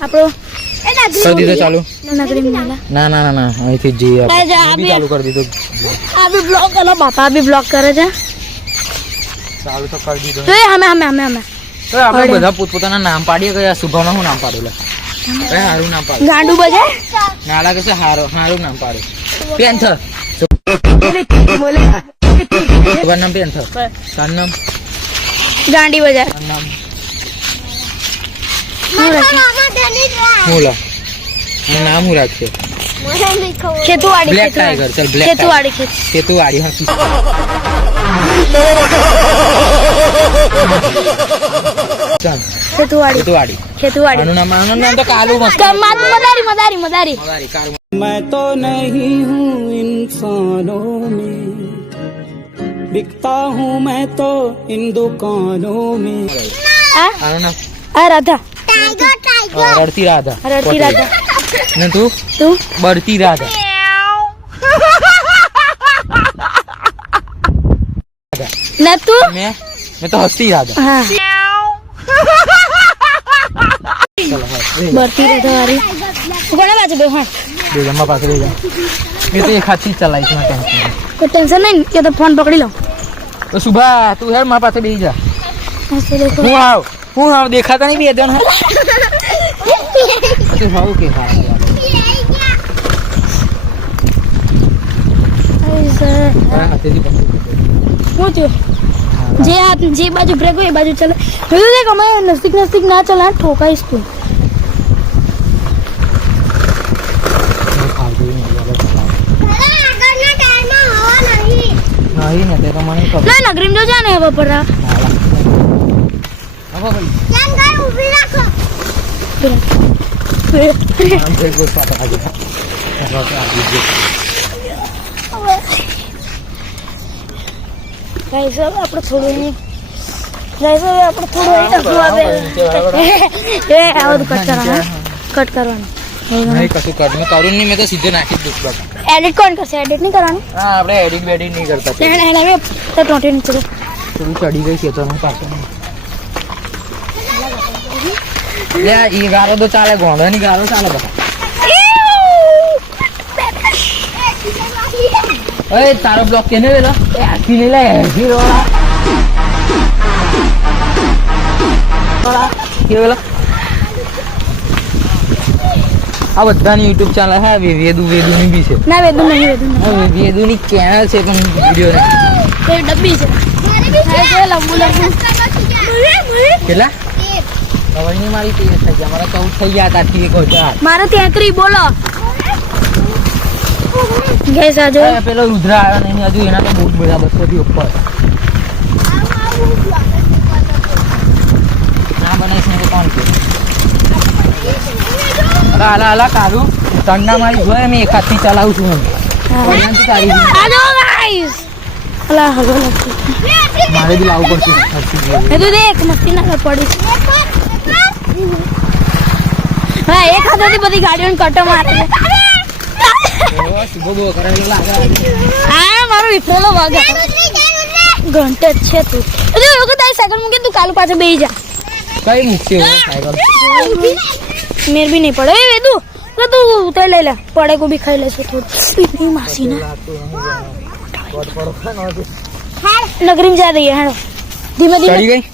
આપણો कर दीजिए चालू नगरी मेला ना ना ना ना અહીંથી જ જઈએ આપણે ચાલુ કરી દીધો આ બી બ્લોગ કરો બાપા બી બ્લોગ કરે છે ચાલુ તો કરી દીધો તો અમે તો આપણે બધા પોતપોતાના નામ પાડીએ કે શુભમનું શું નામ પાડેલા એ હારું નામ પાડે ગાંડુ બજે નાલા કે હારું નામ પાડે પેન્થર બોલે તમારું નામ પેન્થર તારું નામ ગાંડી બજાર નામ મોલા નામ હું રાખશે ખેતુવાડી બ્લેક ટાઈગર ચલ બ્લેક ખેતુવાડી ખેતુવાડી હા ખેતુવાડી આનું નામ તો કાલુ મસ્ત મદારી કાલુ मैं तो नहीं हूँ इंसानों में बिकता हूँ मैं तो इन दुकानों में આનું નામ રાધા રડતી રાધા ને તું બળતી રાધા ને તું મેં તો હસતી રાધા હા ચલો બરતી રાધા વાળી કોના બાજુ બે હા બે જમવા પાસે લઈ જા મેં તો એક હાથથી જ ચલાવીશ માં ટેન્શન કોઈ ટેન્શન નહીં કે તો ફોન પકડી લો તો સુભા તું હેડ મારા પાસે બેસી જા હું આવ દેખાતા નહીં બે જણ પછી હાવ કે હા હું થયું જે બાજુ બ્રેક હોય એ બાજુ ચાલે મેં દેખ અમે નજદીક ના ચલા ઠોકાઈશ તું નહીં ને તે તો મને ખબર ના નગરીમ જો જાને હવે પર આપણે થોડું કટ કરવાનું નહીં કશું કટ મેં કરું નહીં મેં તો સીધે નાખી જ દઉં એડિટ કોણ કરશે એડિટ નહીં કરવાનું હા આપણે એડિટ બેડિટ નહીં કરતા તો ટોટી નીચે થોડું ચડી ગઈ છે તો હું પાછળ ઈ ગારો તો ચાલે ગોંધો ની ગારો ચાલે બધા અરે તારો બ્લોક કેને વેલો એ આખી નહીં લે હીરો કે વેલો આ બધાની યુટ્યુબ ચેનલ હે વેદુની બી છે ના વેદુની વેદુની ચેનલ છે પણ વિડિયો નથી એ ડબ્બી છે કેટલા કવરની મારી 13 થઈ ગયા મારા 14 થઈ ગયા હતા ઠીક હોય મારે 33 બોલો ગેસ આજો પેલો રુદ્ર આવ્યો નહીં હજુ એના તો બહુ બધા 200 થી ઉપર ના બનાવીશ ને કોણ કે અલા કાલુ તંડા મારી જોયે મેં એક હાથથી ચલાવું છું હું તારી આજો ગાઈસ અલા હલો મારે બી લાવવું પડશે એ તો દેખ મસ્તી ના પડી હા એક હાથથી બધી ગાડીઓને કટો મારે હા મારો વિફરેલો વાગે ઘંટે જ છે તું એવું કે તારી સાયકલ મૂકી તું કાલુ પાછળ બેસી જા કઈ મૂકશે સાયકલ મેર બી નહીં પડે એ વેદુ તો તું ઉતાર લઈ લે પડે કો બી ખાઈ લેશે થોડું માસી ના નગરી જા રહી હે ધીમે ચડી ગઈ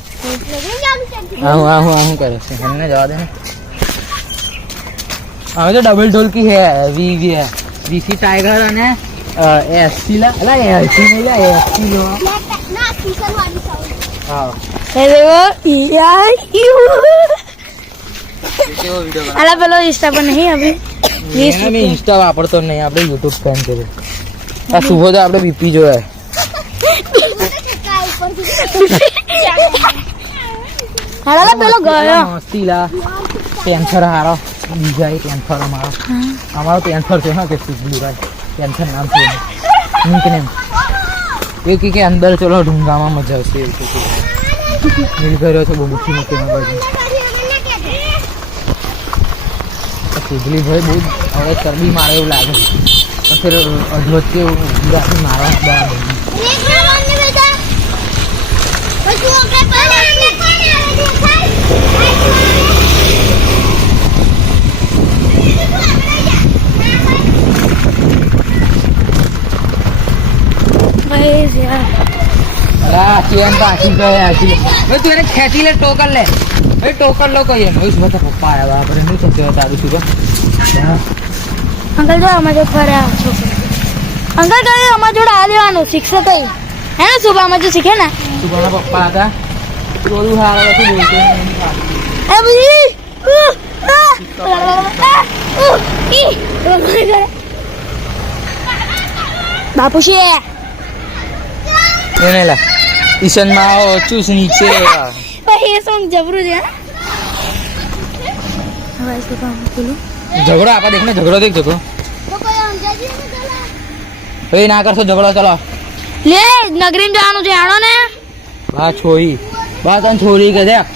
આહું કરે છે એમને જવા દે ને હવે તો ડબલ ઢોલકી હે વીસી ટાઈગર અને એસસી લા અલા એસસી નહીં લા એસસી લો હા હેલો અલા પેલો ઇન્સ્ટા પર નહીં અભી મેં ઇન્સ્ટા વાપરતો નહીં આપણે યુટ્યુબ ફેન છે આ સુભો તો આપણે બીપી જોયા હાલા પેલો ગયો મસ્તી લા પેન્થર હારો બીજા એક પેન્થર અમારો પેન્થર છે હા કે સુભલીભાઈ પેન્થર નામ છે નિકનેમ એ કે અંદર ચલો ઢુંગામાં મજા આવશે એવું કે મિલ કર્યો છે બહુ મુઠ્ઠી મૂકીને બાજુ સુભલીભાઈ બહુ હવે ચરબી મારે એવું લાગે તો ફિર અધવચ્ચે મારવા ચેન તો આખી ગયે આખી હવે તું એને ખેંચી લે ટોકર લે હવે ટોકર લો કહીએ હવે બધા પપ્પા આવ્યા આપણે શું થશે તારું શું અંકલ જો અમાર જોડે ફર્યા છોકરો અંકલ કહે અમાર જોડે આ લેવાનું શિક્ષક કઈ હે ને સુભામાં જો શીખે ને સુભાના પપ્પા હતા બોલું હારા નથી બોલતો એ બી બાપુશી એને લા ઈશનમાં આવો ચૂસ નીચે ભાઈ એ સોંગ જબરું છે હવે શું કામ બોલું ઝઘડો આપા દેખ ને ઝઘડો દેખ ઝઘડો એ ના કરશો ઝઘડો ચલો લે નગરીમ જવાનું છે આણો ને બા છોરી બા તને છોરી કે દેખ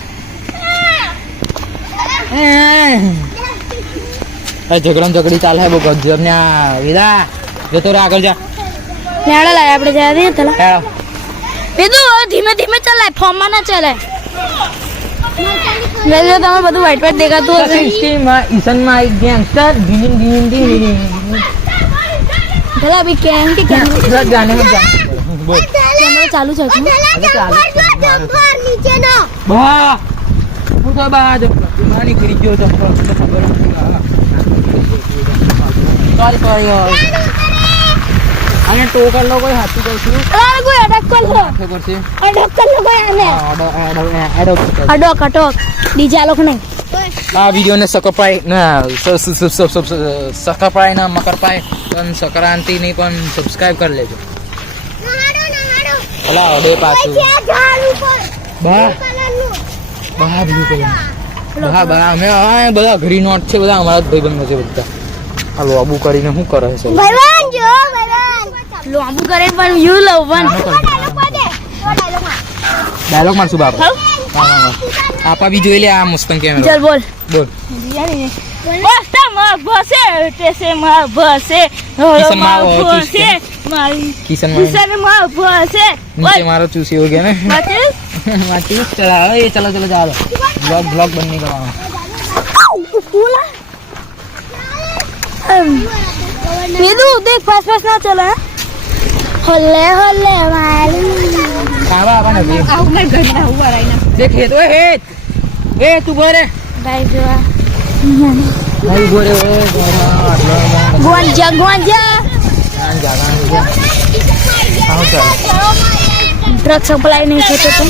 ઝઘડમ ઝઘડી ચાલે હે બહુ ગજબ ને આ વિદા જતો રે આગળ જા લેડા લાય આપણે જવા દઈએ તલા હેડો બેદુ ધીમે ધીમે ચલાય ફોર્મમાં ના ચલાય મેં જો તમે બધું વ્હાઈટ વ્હાઈટ દેખાતું હશે સિસ્ટમમાં ઈશનમાં એક ગેંગસ્ટર ધીમ ધીમ ધીમ ભલા અભી કેમ કે કેમ ગાને મત જા બોલ કેમેરા ચાલુ છે શું બા હું તો બાદ માની કરી ગયો તો ખબર નથી સોરી અને ટોકર લો કોઈ હાથી કહું છું અરે કોઈ અડક કર લો હાથે કરશે અડક કર લો કોઈ આને એડો અડક અટક બીજા લોકો નહીં આ વિડીયોને સકપાય ના સકપાય ના મકરપાય પણ સંક્રાંતિ નહીં પણ સબસ્ક્રાઇબ કરી લેજો ઓલા અડે પાછું બા બા બ્લુ કલર બા અમે આ બધા ઘરી નોટ છે બધા અમારા ભાઈબંધો છે બધા હાલો આબુ કરીને શું કરે છે ભાઈવાન જો ભાઈવાન લોબુ કરે પણ યુ લવ વન ડાયલોગ માર શું બાપા આપા બી જોઈ લે આ મસ્તંગ કેમેરો ચલ બોલ બોલ બસમાં બસે સ્ટેશનમાં બસે કિશનમાં બસે મારી કિશનમાં કિશનમાં બસે નીચે મારો ચૂસી હો ગયા ને માટી ચલા એ ચલો ચલો ચાલો બ્લોગ બંધ નહીં કરવાનો વેદુ દેખ પાસ પાસ ના ચલા હોલે હોલે મારી ખાવા આપને બે આવું મેં ઘરના હુવા રાઈના જે ખેત ઓય હેત એ તું બોરે ગાઈ જોવા ભાઈ બોરે ઓય ગોંજા ગોંજા આવ ચાલ ટ્રક સપ્લાય નહીં થતો તો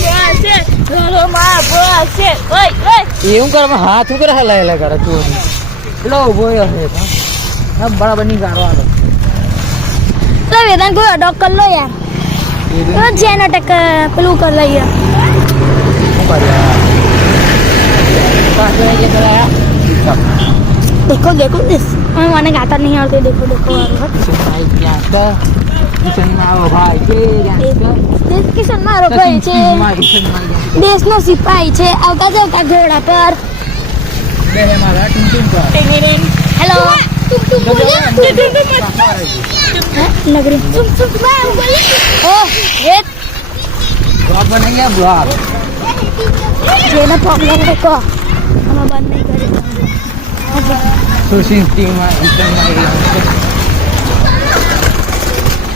એવું કરે હાથ ઉપર હલાય હલાય કરે તું પેલો ઉભો હે હા બરાબર ની ગારો આવે તો વેદાંત કોઈ અડોક કર લો યાર તો જેન અટક પેલું કર લઈએ देखो देखो दिस મને ગાતા નહીં આવડતું देखो देखो દેશ કિશન મારો ભાઈ છે દેશનો સિપાહી છે આવતા જતા ઘોડા પર હેલો નગરી ઓ હેત જેનો પ્રોબ્લેમ છે કો અમે બંધ નહીં કરી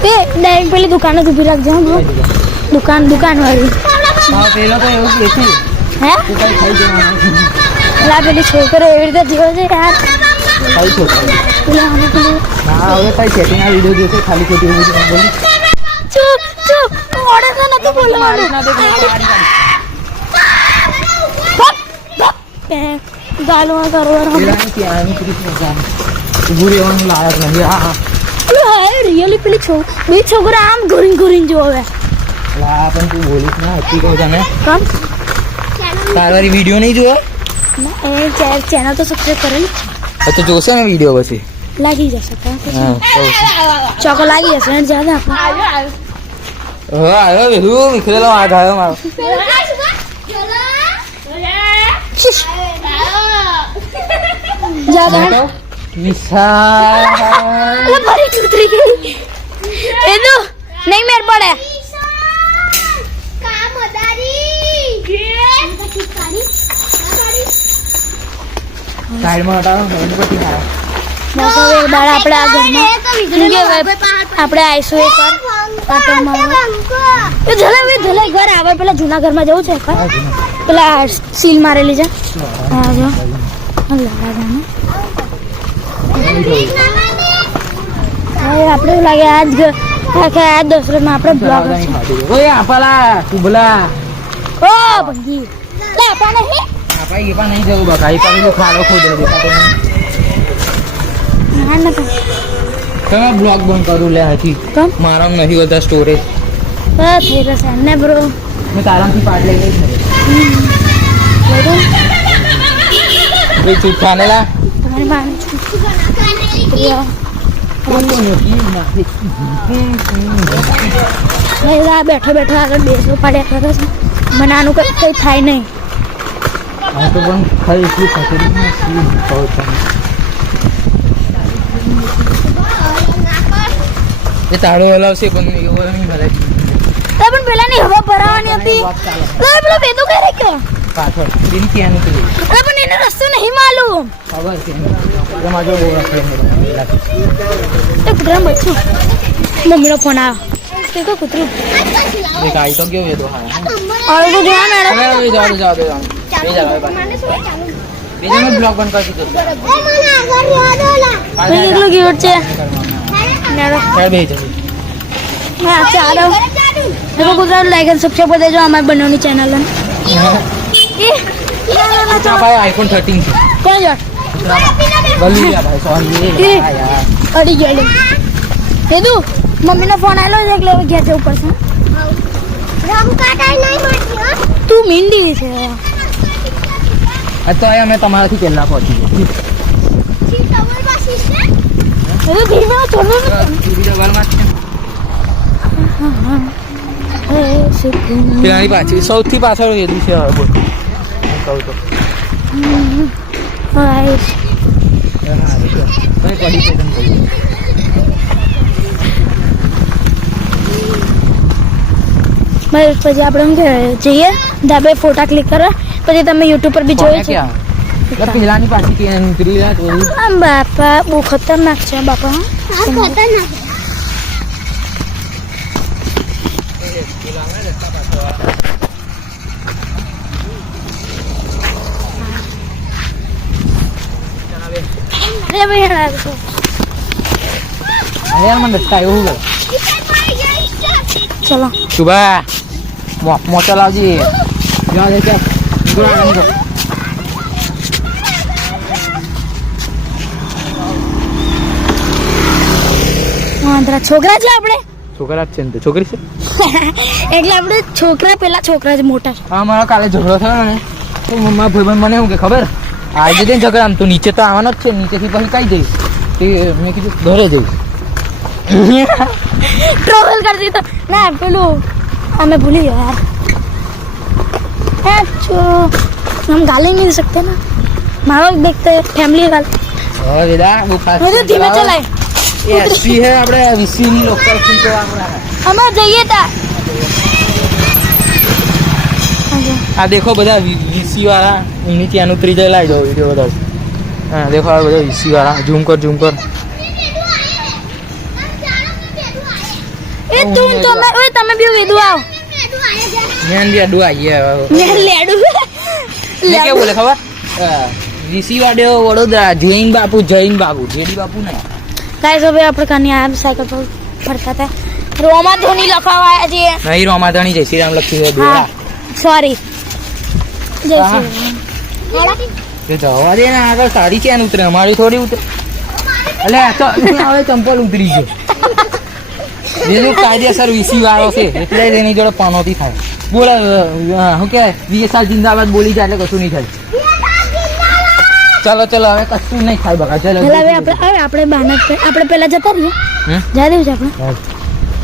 એ ડાયરેક્ટ પેલી દુકાને જ ઊભી રાખજો બ્રો દુકાન વાળી પેલો તો એવું કે છે હે તું કઈ ખાઈ જવાનું લા પેલી છોકરો એવી રીતે જીવે છે યાર કઈ છોકરી પેલા અમે પેલું ના હવે કઈ સેટિંગ આ વિડીયો જોશે ખાલી ખોટી બોલી ચૂપ ચૂપ ઓર્ડર તો નતું બોલવાનું ગાલવા કરવાનો પેલાની ત્યાંની ક્રિસમસ જાણ ઉભું રહેવાનું લાયક નથી હા હાય રિયલી પેલી બે છોકરા આમ ઘોરીને જોવે લા પણ તું બોલીશ ના હતી કહું તને કમ તારી વિડીયો નહીં જોયો એ ચેનલ તો સબસ્ક્રાઇબ કરેલી તો જોશે ને વિડીયો પછી લાગી જશે હા કહું ચોકો લાગી જશે ને જ્યાદા હા આવ્યો વેલું વિખરેલો આગ આવ્યો મારો જ્યાદા વિશાલ ફરી ઉતરી ગઈ એનો નહીં મેર પડે સાઈડમાં હટાવો પછી બસ હવે એક દાડા આપણે આ ઘરમાં કેમ કે હવે આપણે આવીશું એક વાર પાટો મારવા એ જલે ઘર આવે પેલા જૂના ઘરમાં જવું છે એકવાર પેલા સીલ મારેલી છે હા જો લગાડવાનું હવે આપણે એવું લાગે આજ દશરથમાં આપણે બ્લોગ ઓય આપલા કુબલા ઓ ભંગી લે આપણા નહીં આપા એ પણ નહીં જવું બકા એ પણ ખાડો ખોદે દેખાતો ના ના તમે બ્લોગ બંધ કરું લે હતી કેમ મારા નથી હોતા સ્ટોરેજ થઈ જશે ને બ્રો મેં તારાથી પાટ લઈ ગઈ ભાઈ ચૂપ ખાને લા તમારી માને બેઠો બેઠો આગળ બેસો પડ્યા કરે છે મને આનું કંઈ થાય નહીં હા તો પણ ખાલી એટલું ખતરનાક શું કહું તમે એ તાળો હલાવશે પણ એવો નહીં ભલે પણ પેલાની હવા ભરાવાની હતી પેલો બેદો કરે કે પાછળ દિન ક્યાં નીકળી પણ એનો રસ્તો નહીં માલુમ ખબર છે એમાં જો બહુ રસ્તો એ કૂતરાનું બચ્ચું મમ્મીનો ફોન આવ્યો તે કો કૂતરું એક આઈ તો ગયો એ તો હા આવે તો જોવા મેડમ હવે જાઓ બીજાનો બ્લોગ બંધ કરી દીધો કેટલું ક્યુટ છે ચાલ બે જશે હા ચાલો देखो कूतरा लाइक एंड सब्सक्राइब कर देજો हमारे बनोनी चैनल है भाई आईफोन 13 છે क्या यार ગલી ગયા ભાઈ સોરી યાર अड़ी गेले हे दू मम्मी ने फोन आलो देख लो ગયા છે ઉપર છે રામ કાટાઈ નહીં મારતી હો તું મીંડી છે આ તો અમે તમારાથી પહેલા પહોંચી ગયો અરે ધીમે ચલો પૂરી જગલમાં પેલાની પાછી સૌથી પાછળ વેદી છે હવે બોલ કહું તો ભાઈ પછી આપણે શું કહેવાય જઈએ ધાબે ફોટા ક્લિક કરવા પછી તમે યુટ્યુબ પર બી જોઈ છે પેલાની પાછી ક્યાં ઉતરી રહ્યા તો આમ બાપા બહુ ખતરનાક છે બાપા ખતરનાક અરે ભાઈ યાર મને રસ્તા એવું ગયો ચલો સુભા મોટો લાવજી જા દે ચાલ છોકરા છે આપણે છોકરા છે ને છોકરી છે એટલે આપણે છોકરા પેલા છોકરા જ મોટા છે હા મારો કાલે ઝઘડો થયો ને તો મારા ભાઈબંધ મને એવું કે ખબર આજે જઈને ઝઘડા આમ તો નીચે તો આવવાનો જ છે નીચેથી પછી કઈ જઈશ તે મેં કીધું ઘરે જઈશ ટ્રોલ કરતી તો ના પેલું અમે ભૂલી ગયા यार हम गाली नहीं सकते ना मारो देखते फैमिली गाल और विदा वो खास मुझे धीमे चलाए ये एसपी है આપણે વીસી ની લોકલ ફીલ તો આપણે અમે જઈએ તા આ દેખો બધા વીસી વાળા એની ત્યાંનું ત્રીજા લાવી દો વિડિયો બધા હા દેખો આ બધા વીસી વાળા ઝૂમ કર એ તું તમે ઓય તમે બી વેદુ આવ મેન બી અડુ આઈએ મેં લેડુ લે કે બોલે ખબર વીસી વાડ્યો વડોદરા જૈન બાપુ જેડી બાપુ ને गाइस अबे આપણે કાની આમ સાયકલ પર ફરતા હતા રોમા ધોની લખાવાયા છે નહીં રોમાધણી જય શ્રી રામ લખી છે હા સોરી જય હા. શ્રી રામ તે જવા દે ને આગળ સાડી છે ને ઉતરે અમારી થોડી ઉતરે અલે આ તો હવે ચંપલ ઉતરી ગયો જેનું કાયદેસર વીસી વાળો છે એટલે જ એની જોડે પાનોતી થાય બોલે શું કહેવાય વીએસઆર જિંદાબાદ બોલી જાય એટલે કશું નહીં થાય ચલો હવે કશું નહીં થાય બકા ચલો હવે આપણે બાના આપણે પેલા જતા રહીએ જા દેવું છે આપણે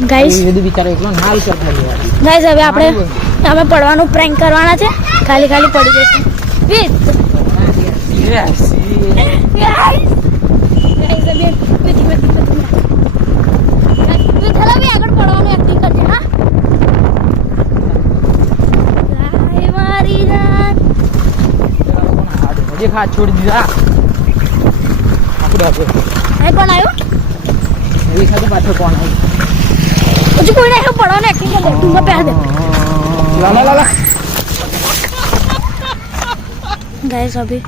ગાઈસ એ બધું બિચારો એકલો ના વિચાર થાય ગાઈસ હવે અમે પડવાનું પ્રેન્ક કરવાના છે ખાલી પડી જશે વીસ યસ ગાઈસ હવે ધીમે ધીમે આગળ પડવાનું એક્ટિંગ કરજે હા ગાય મારી જાન દેખ હાથ છોડી દીધા આપણે એ કોણ આવ્યું એ સાથે પાછો કોણ આવ્યું હજુ કોઈ નહીં પડો ને એક્ટિંગ કરે તું પહેર દે લા ગાઈસ અભી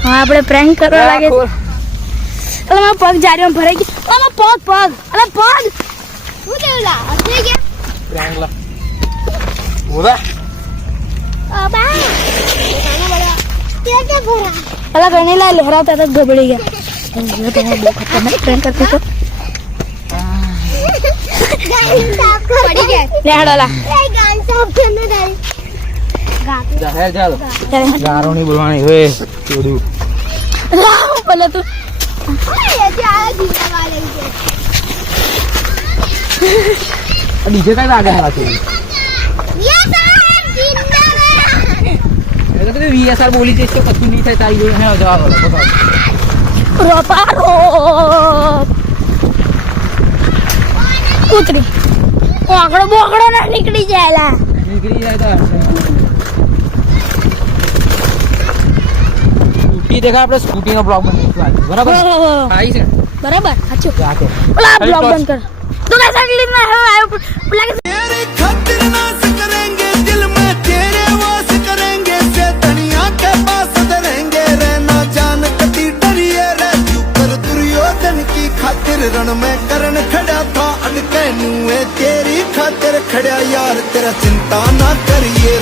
હા આપણે પ્રેન્ક કરવા લાગે છે અલે મારો પગ જારીમાં ભરાઈ ગયો અલે મારો પગ અલે પગ હું દેવલા અસલી ગયા પ્રેંગ લા ઓલા અબા ખાના બડા કે ભરા અલા ગણી લા લહેરાતા તો ગબડી ગયા ये तो मैं बहुत खतरनाक प्रेंक करती तो पड़ी गया ले हड़ोला गान साफ करने दे જાહેર ચાલો ગારો નહીં બોલવાની હવે ચોડ્યું બોલે તું ડીજે કઈ લાગે હારા છે એટલે વીએસઆર બોલી જઈશ તો કશું નહીં થાય તારી જોડે હે જવાબ બતાવો રોપારો કૂતરી ઓગળો બોગળો ના નીકળી જાયલા નીકળી જાય તો સ્કૂટી દેખા આપણે સ્કૂટી નો બ્લોગ બનાવીશું આજે બરાબર આવી છે બરાબર સાચું રાખે ઓલા બ્લોગ બંધ કર તું કઈ સાઈડ ના હવે આવ્યો લાગે तेरे खातिर नास करेंगे दिल में तेरे वास करेंगे से दुनिया के पास रहेंगे रहना जान कती डरिए रे तू कर दुर्योधन की खातिर रण में करण खड़ा था अटके नुए तेरी खातिर खड़ा यार तेरा चिंता ना करिए